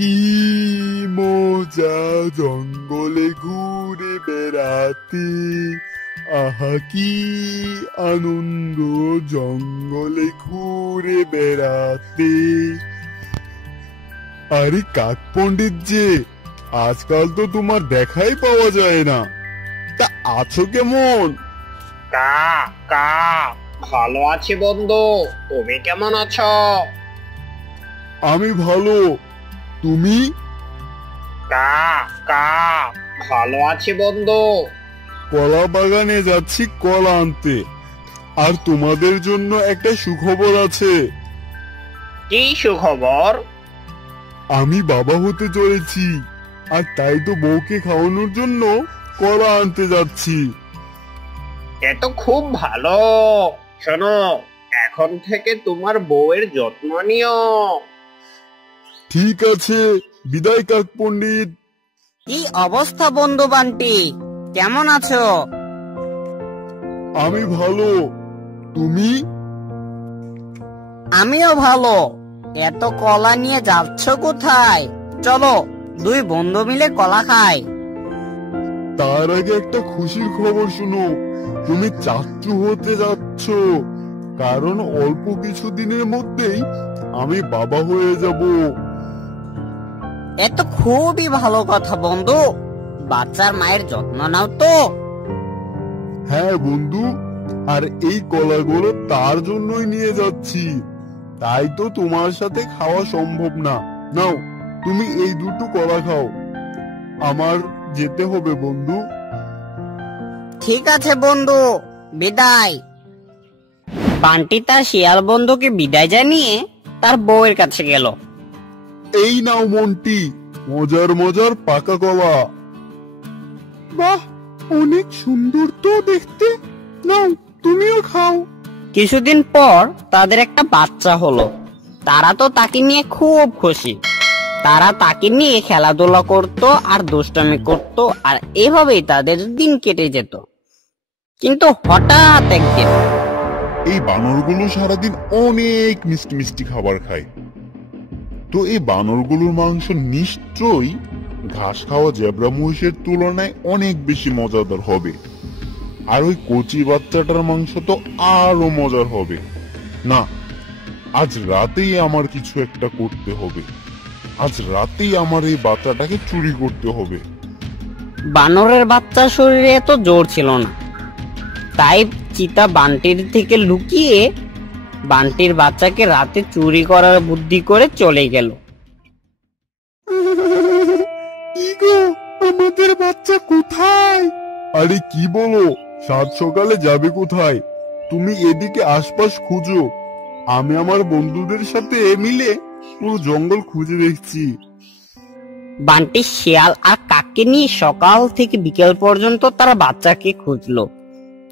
কি মজা জঙ্গলে ঘুরে বেড়াতে, আহা কি আনন্দ জঙ্গলে ঘুরে বেড়াতে। আরে কাক পণ্ডিত যে, আজকাল তো তোমার দেখাই পাওয়া যায় না, তা আছো কেমন? কা কা ভালো আছি বন্ধু, তুমি কেমন আছো? আমি ভালো, তুমি? কা কা ভালো আছি বন্ধু। কলা বাগানে যাচ্ছি কলা আনতে, আর তোমাদের জন্য একটা সুখবর আছে। কি সুখবর? আমি বাবা হতে চলেছি, আর তাই তো বউকে খাওয়ানোর জন্য কলা আনতে যাচ্ছি। এ তো খুব ভালো। শোনো, এখন থেকে তোমার বউয়ের যত্ন নিও। ঠিক আছে, বিদায় কাক পণ্ডিত। কি অবস্থা বন্ধু বান্টি, কেমন আছো? আমি ভালো, তুমি? আমিও ভালো। এত কলা নিয়ে যাচ্ছ কোথায়? চলো দুই বন্ধু মিলে কলা খাই। তার আগে একটা খুশির খবর শুনো, তুমি চাচ্চু হতে যাচ্ছ, কারণ অল্প কিছু দিনের মধ্যেই আমি বাবা হয়ে যাব। এ তো খুবই ভালো কথা বন্ধু, বাচ্চার মায়ের যত্ন নাও তো। হ্যাঁ বন্ধু, আর এই কলাগুলো তার জন্যই নিয়ে যাচ্ছি, তাই তো তোমার সাথে খাওয়া সম্ভব না। নাও, তুমি এই দুটো কলা খাও, আমার যেতে হবে বন্ধু। ঠিক আছে বন্ধু, বিদায়। বান্টি তার শিয়াল বন্ধুকে বিদায় জানিয়ে তার বউয়ের কাছে গেল। এই নাও মন্টি, মজার মজার পাকা কলা। বাহ, অনেক সুন্দর তো দেখতে, নাও তুমিও খাও। কিছুদিন পর তাদের একটা বাচ্চা হলো। তারা তো তাকে নিয়ে খুব খুশি। তারা তাকে নিয়ে খেলাধুলা করত আর দুষ্টামি করত, আর এভাবেই তাদের দিন কেটে যেত। কিন্তু হঠাৎ একদিন এই বানরগুলো সারাদিন অনেক মিষ্টি মিষ্টি খাবার খায়, তো এই বানরগুলোর মাংস নিশ্চয়ই ঘাস খাওয়া জেব্রা মহিষের তুলনায় অনেক বেশি মজাদার হবে, আর ওই কচি বাচ্চাটার মাংস তো আরো মজার হবে। না, আজ রাতেই আমার কিছু একটা করতে হবে, আজ রাতেই আমার এই বাচ্চাটাকে চুরি করতে হবে। বানরের বাচ্চার শরীরে এত জোর ছিল না, তাই চিতা বান্টির থেকে লুকিয়ে বান্টির বাচ্চাকে রাতে চুরি করার বুদ্ধি করে চলে গেল। কি গো, আমাদের বাচ্চা কোথায়? আরে কি বলো, সাত সকালে যাবে কোথায়? তুমি এদিকে আশপাশ খুঁজো, আমি আমার বন্ধুদের সাথে মিলে পুরো জঙ্গল খুঁজে দেখছি। বান্টি শিয়াল আর কাককে নিয়ে সকাল থেকে বিকেল পর্যন্ত তারা বাচ্চাকে খুঁজলো,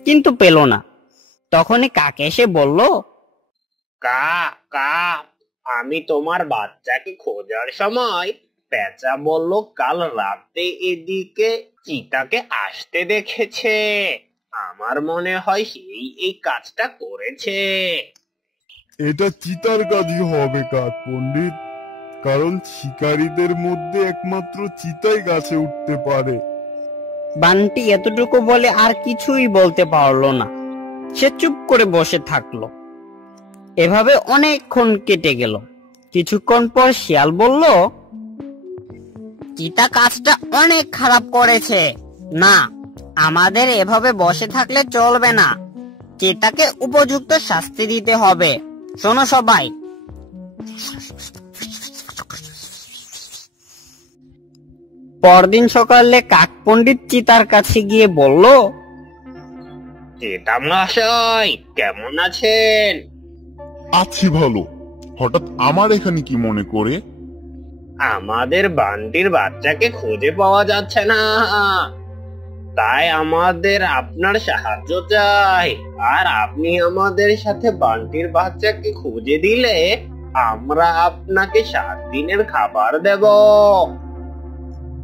কিন্তু পেল না। তখনই কাক এসে বলল, কা কা আমি তোমার বাচ্চাকে খোঁজার সময় পেঁচা বলল কাল রাতে এদিকে চিতাকে আসতে দেখেছে। আমার মনে হয় সেই এই কাজটা করেছে। এটা চিতার কাজই হবে কাক পণ্ডিত, কারণ শিকারীদের মধ্যে একমাত্র চিতাই গাছে উঠতে পারে। বান্টি এতটুকু বলে আর কিছুই বলতে পারলো না। সে চুপ করে বসে থাকলো। এভাবে অনেকক্ষণ কেটে গেল। কিছুক্ষণ পর শিয়াল বলল, চিতা কাজটা অনেক খারাপ করেছে। না, আমাদের এভাবে বসে থাকলে চলবে না। চিতাকে উপযুক্ত শাস্তি দিতে হবে। শোনো সবাই। পরদিন সকালে কাক পণ্ডিত চিতার কাছে গিয়ে বলল, চিতা মশাই কেমন আছেন? আছি ভালো, হঠাৎ আমার এখানে কি মনে করে? আমাদের বান্টির বাচ্চাকে খুঁজে পাওয়া যাচ্ছে না, তাই আমাদের আপনার সাহায্য চাই। আর আপনি আমাদের সাথে বান্টির বাচ্চাকে খুঁজে দিলে আমরা আপনাকে 7 দিনের খাবার দেব।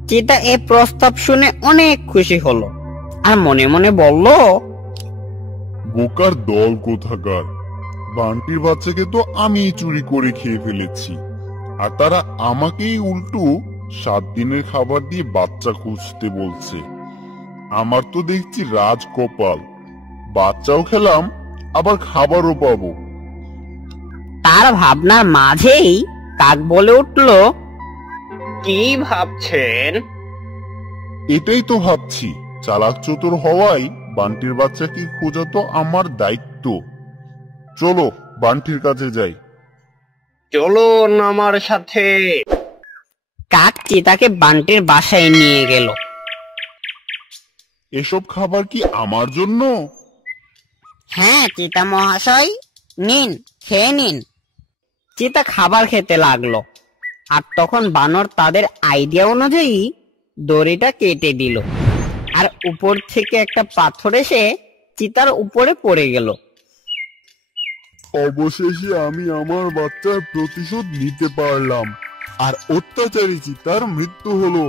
চিতা এই প্রস্তাব শুনে অনেক খুশি হলো আর মনে মনে বলল, বোকার দল কোথাকার, বান্টির বাচ্চাকে তো আমি চুরি করে খেয়ে ফেলেছি, আর তারা আমাকেই উল্টো 7 দিনের খাবার দিয়ে বাচ্চা খুঁজতে বলছে। আমার তো দেখছি রাজকপাল, বাচ্চাও খেলাম আবার খাবারও পাবো। তার ভাবনার মাঝেই কাক বলে উঠল, কি ভাবছেন? এটাই তো ভাবছি, চালাক চতুর হওয়ায় বান্টির বাচ্চাকে খোঁজা তো আমার দায়িত্ব। চলো বান্টির কাছে যাই। চলুন আমার সাথে। কাক চিতাকে বান্টির বাসায় নিয়ে গেল। এসব খাবার কি আমার জন্য? হ্যাঁ চিতা মহাশয়, নিন, খেয়ে নিন। চিতা খাবার খেতে লাগলো, আর তখন বানর তাদের আইডিয়া অনুযায়ী দড়িটা কেটে দিল, আর উপর থেকে একটা পাথর এসে চিতার উপরে পড়ে গেল। অবশেষে আমি আমার বাচ্চার প্রতিশোধ নিতে পারলাম, আর অত্যাচারী চিতার মৃত্যু হলো।